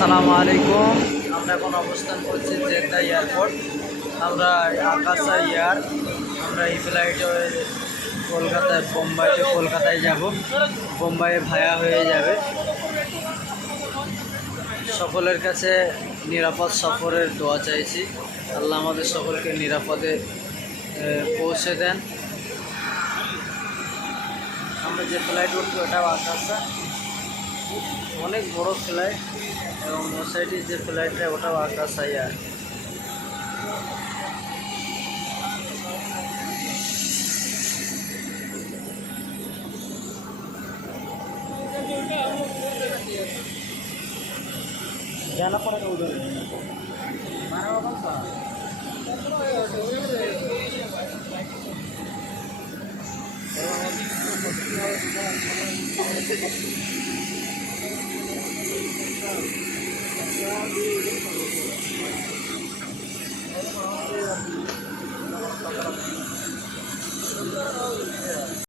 আসসালামু আলাইকুম। আমরা এখন অবস্থান করছি জেদ্দা এয়ারপোর্ট। আমরা আকাশা এয়ার, আমরা এই ফ্লাইটে কলকাতায় যাব। বোম্বাইয়ে ভায়া হয়ে যাবে। সকলের কাছে নিরাপদ সফরের দোয়া চাইছি। আল্লাহ আমাদের সকলকে নিরাপদে পৌঁছে দেন। আমরা যে ফ্লাইট উঠবো ওটাও আকাশা, অনেক বড় ফ্লাইট, এবং ও সাইডে যে ফ্লাইটটা ওটাও আকাশা এয়ার। जाना पड़ेगा उधर।